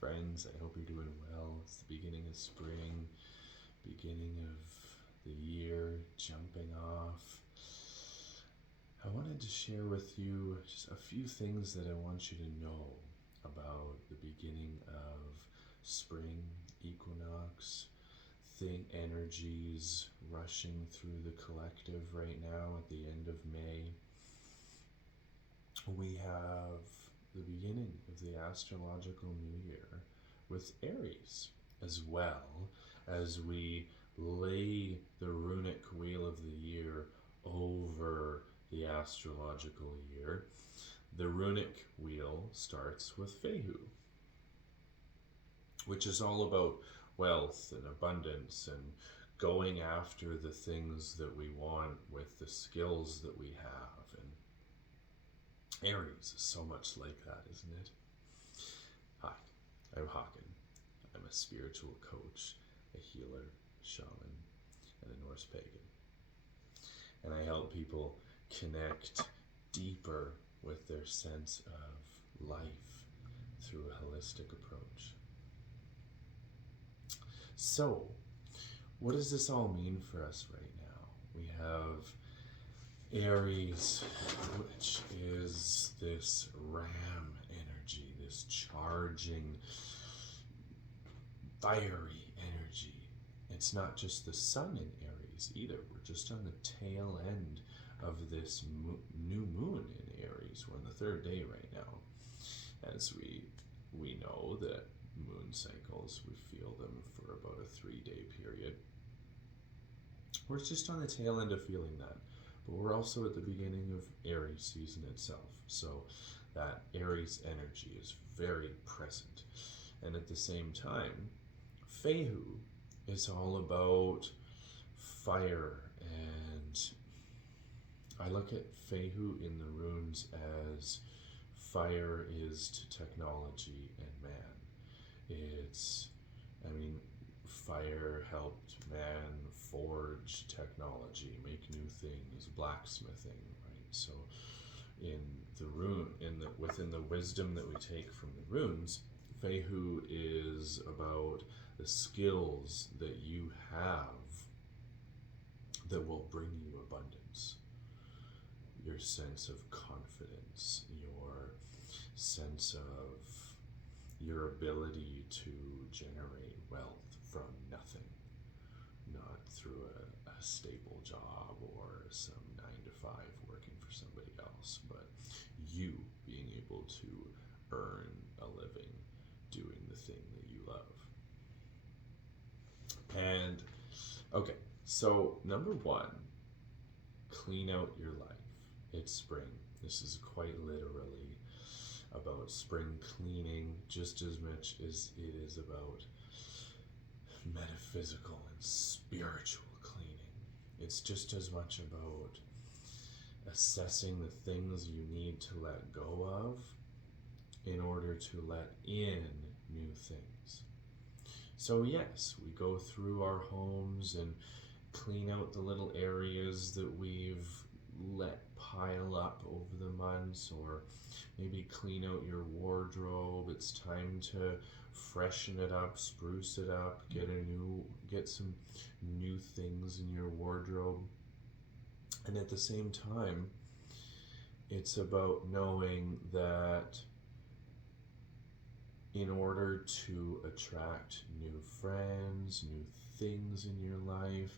friends. I hope you're doing well. It's the beginning of spring, beginning of the year, jumping off. I wanted to share with you just a few things that I want you to know about the beginning of spring, equinox, energies rushing through the collective right now at the end of May. We have the beginning of the astrological new year with Aries, as well as we lay the runic wheel of the year over the astrological year. The runic wheel starts with Fehu, which is all about wealth and abundance and going after the things that we want with the skills that we have. And Aries is so much like that, isn't it? Hi, I'm Hawken. I'm a spiritual coach, a healer, a shaman, and a Norse pagan. And I help people connect deeper with their sense of life through a holistic approach. So, what does this all mean for us right now? We have Aries, which is this ram energy, this charging, fiery energy. It's not just the sun in Aries either. We're just on the tail end of this new moon in Aries. We're on the third day right now. As we know that moon cycles, we feel them for about a 3-day period. We're just on the tail end of feeling that. But we're also at the beginning of Aries season itself. So that Aries energy is very present. And at the same time, Fehu is all about fire. And I look at Fehu in the runes as fire is to technology and man. Fire helped man forge technology, make new things, blacksmithing, right? So within the wisdom that we take from the runes, Fehu is about the skills that you have that will bring you abundance. Your sense of confidence, your sense of your ability to generate wealth from nothing, not through a stable job or some 9-to-5 working for somebody else, but you being able to earn a living doing the thing that you love. And okay, so number one, clean out your life. It's spring. This is quite literally about spring cleaning just as much as it is about metaphysical and spiritual cleaning. It's just as much about assessing the things you need to let go of in order to let in new things. So yes, we go through our homes and clean out the little areas that we've let pile up over the months, or maybe clean out your wardrobe. It's time to freshen it up, spruce it up, get some new things in your wardrobe. And at the same time, it's about knowing that in order to attract new friends, new things in your life,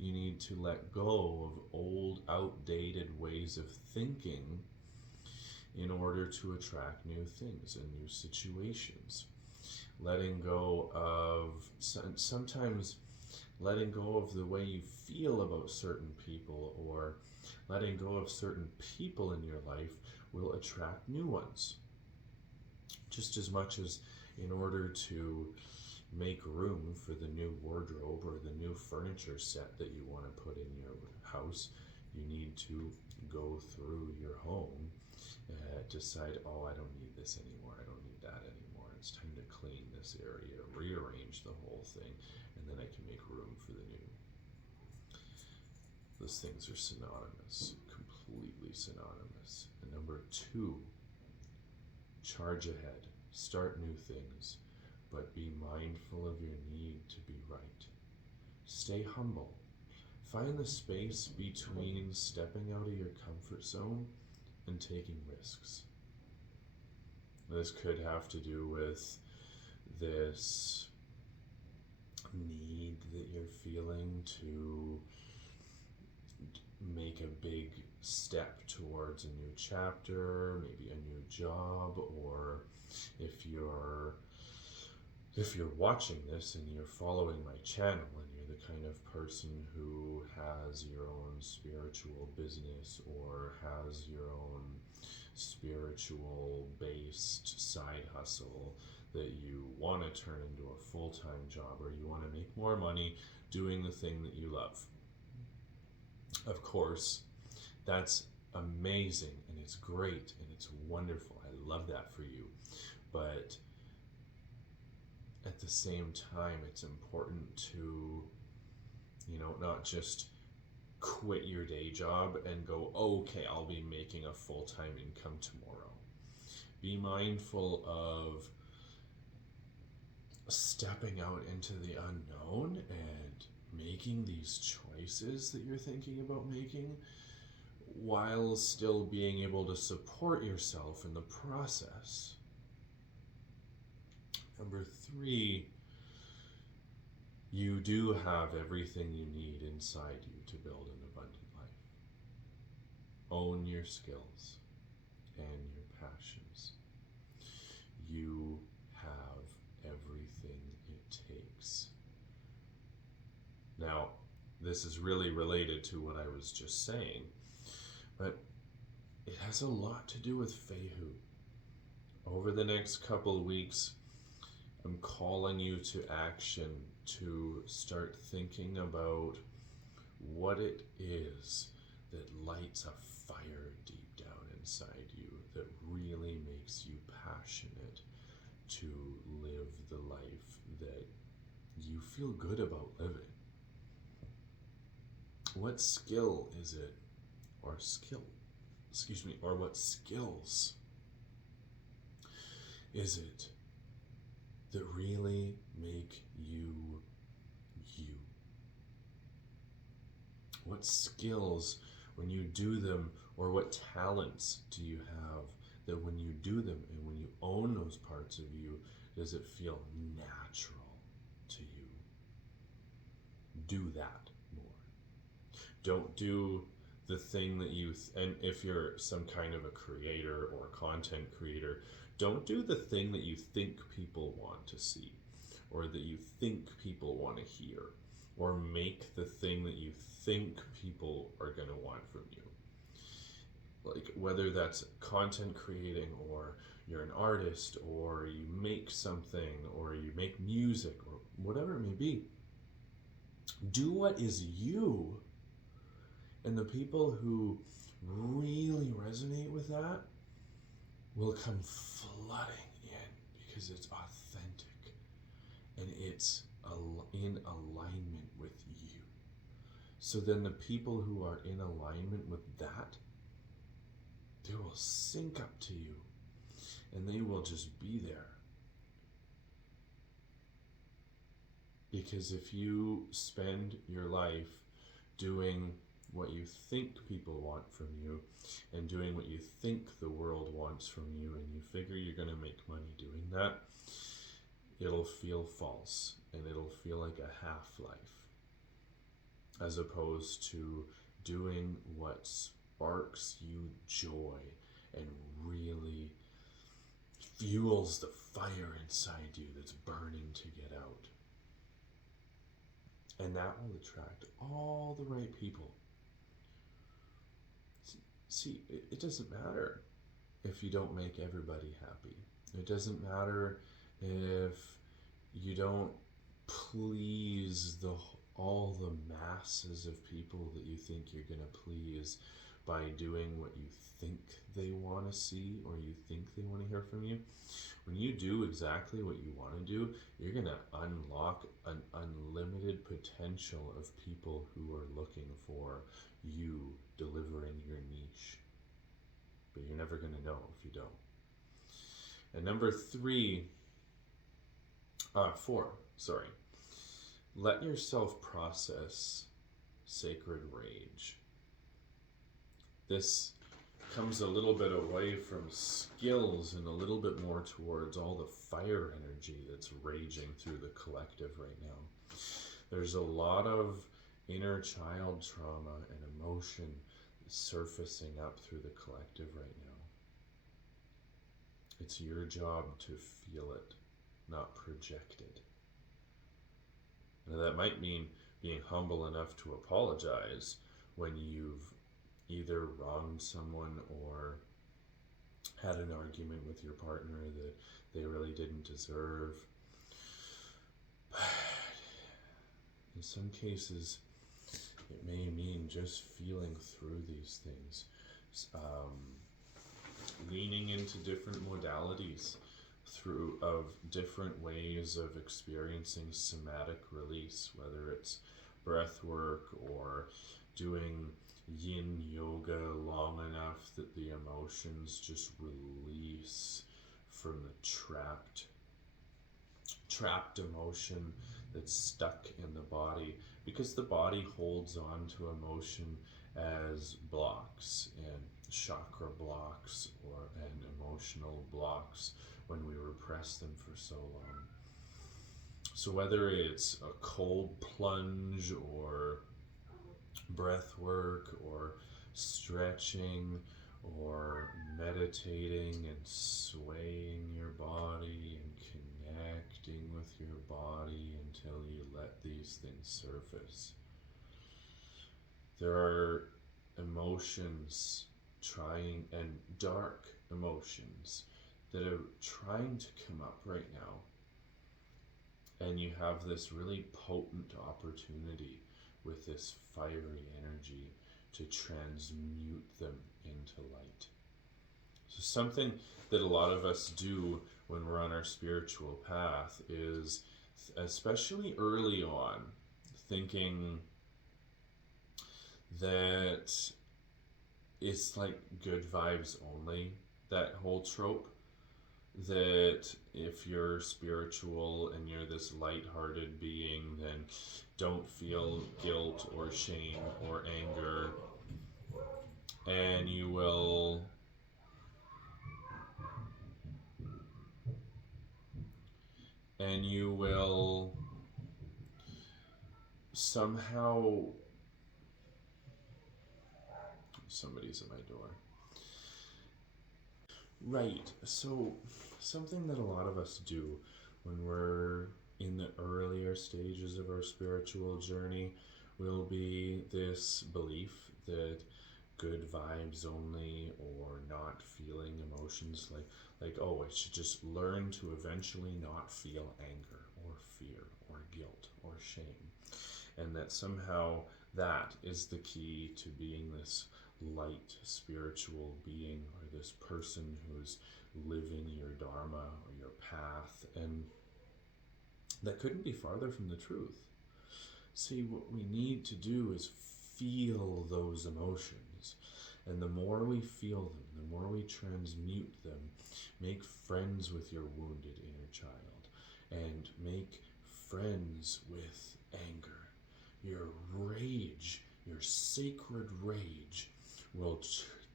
you need to let go of old, outdated ways of thinking in order to attract new things and new situations. Letting go of, sometimes letting go of the way you feel about certain people, or letting go of certain people in your life will attract new ones. Just as much as in order to make room for the new wardrobe or the new furniture set that you want to put in your house, you need to go through your home, decide, oh, I don't need this anymore, I don't need that anymore, it's time to clean this area, rearrange the whole thing, and then I can make room for the new. Those things are synonymous, completely synonymous. And number two, charge ahead, start new things, but be mindful of your need to be right. Stay humble. Find the space between stepping out of your comfort zone and taking risks. This could have to do with this need that you're feeling to make a big step towards a new chapter, maybe a new job, or if you're watching this and you're following my channel and you're the kind of person who has your own spiritual business or has your own spiritual based side hustle that you want to turn into a full-time job, or you want to make more money doing the thing that you love. Of course, that's amazing and it's great and it's wonderful. I love that for you. But at the same time, it's important to, not just quit your day job and go, okay, I'll be making a full-time income tomorrow. Be mindful of stepping out into the unknown and making these choices that you're thinking about making while still being able to support yourself in the process. Number 3, you do have everything you need inside you to build an abundant life. Own your skills and your passions. You have everything it takes. Now, this is really related to what I was just saying, but it has a lot to do with Fehu. Over the next couple of weeks, I'm calling you to action to start thinking about what it is that lights a fire deep down inside you that really makes you passionate to live the life that you feel good about living. What skill is it, or what skills is it that really make you you? What skills, when you do them, or what talents do you have that when you do them and when you own those parts of you, does it feel natural to you? Do that more. Don't do the thing that and if you're some kind of a creator or content creator, don't do the thing that you think people want to see, or that you think people want to hear, or make the thing that you think people are going to want from you. Like, whether that's content creating, or you're an artist, or you make something, or you make music, or whatever it may be, do what is you. And the people who really resonate with that will come flooding in because it's authentic and it's in alignment with you. So then the people who are in alignment with that, they will sync up to you and they will just be there. Because if you spend your life doing what you think people want from you and doing what you think the world wants from you, and you figure you're going to make money doing that, it'll feel false and it'll feel like a half-life, as opposed to doing what sparks you joy and really fuels the fire inside you that's burning to get out. And that will attract all the right people. See, it doesn't matter if you don't make everybody happy. It doesn't matter if you don't please all the masses of people that you think you're going to please by doing what you think they want to see or you think they want to hear from you. When you do exactly what you want to do, you're going to unlock an unlimited potential of people who are looking for you delivering your niche. But you're never going to know if you don't. And number 3, 4, sorry. Let yourself process sacred rage. This comes a little bit away from skills and a little bit more towards all the fire energy that's raging through the collective right now. There's a lot of inner child trauma and emotion surfacing up through the collective right now. It's your job to feel it, not project it. Now that might mean being humble enough to apologize when you've either wronged someone or had an argument with your partner that they really didn't deserve. But in some cases, it may mean just feeling through these things, leaning into different modalities of different ways of experiencing somatic release, whether it's breath work or doing yin yoga long enough that the emotions just release from the trapped emotion that's stuck in the body, because the body holds on to emotion as blocks and chakra blocks and emotional blocks when we repress them for so long. So whether it's a cold plunge or breath work or stretching or meditating and swaying your body and connecting with your body until you let these things surface. There are emotions and dark emotions that are trying to come up right now, and you have this really potent opportunity with this fiery energy to transmute them into light. So something that a lot of us do when we're on our spiritual path is, especially early on, thinking that it's like good vibes only, that whole trope, that if you're spiritual and you're this light-hearted being, then don't feel guilt or shame or anger, and you will somehow, somebody's at my door. Right, so something that a lot of us do when we're in the earlier stages of our spiritual journey will be this belief that good vibes only, or not feeling emotions, like oh, I should just learn to eventually not feel anger or fear or guilt or shame, and that somehow that is the key to being this light spiritual being, or this person who's living your dharma or your path, and that couldn't be farther from the truth. See, what we need to do is feel those emotions, and the more we feel them, the more we transmute them, make friends with your wounded inner child, and make friends with anger. Your rage, your sacred rage, will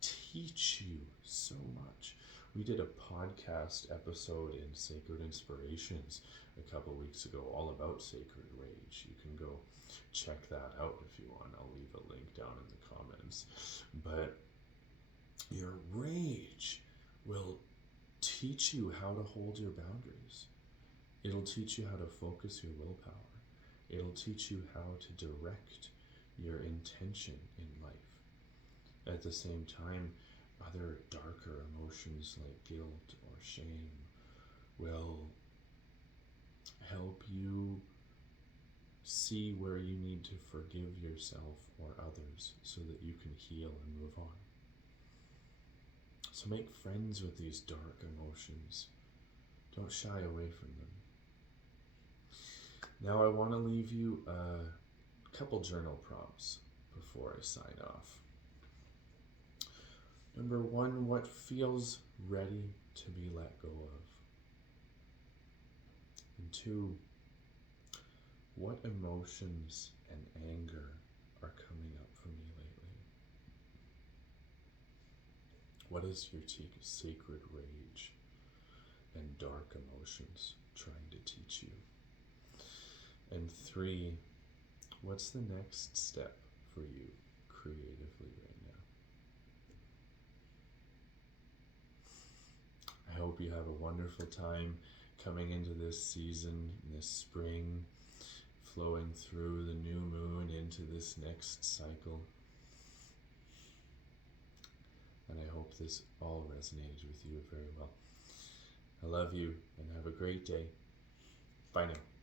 teach you so much. We did a podcast episode in Sacred Inspirations a couple weeks ago all about sacred rage. You can go check that out if you want. I'll leave a link down in the comments. But your rage will teach you how to hold your boundaries. It'll teach you how to focus your willpower. It'll teach you how to direct your intention in life. At the same time, other darker emotions like guilt or shame will help you see where you need to forgive yourself or others so that you can heal and move on. So make friends with these dark emotions. Don't shy away from them. Now I want to leave you a couple journal prompts before I sign off. Number 1, what feels ready to be let go of? And 2, what emotions and anger are coming up for me lately? What is your sacred rage and dark emotions trying to teach you? And 3, what's the next step for you creatively right now? I hope you have a wonderful time coming into this season, this spring, flowing through the new moon into this next cycle. And I hope this all resonated with you very well. I love you and have a great day. Bye now.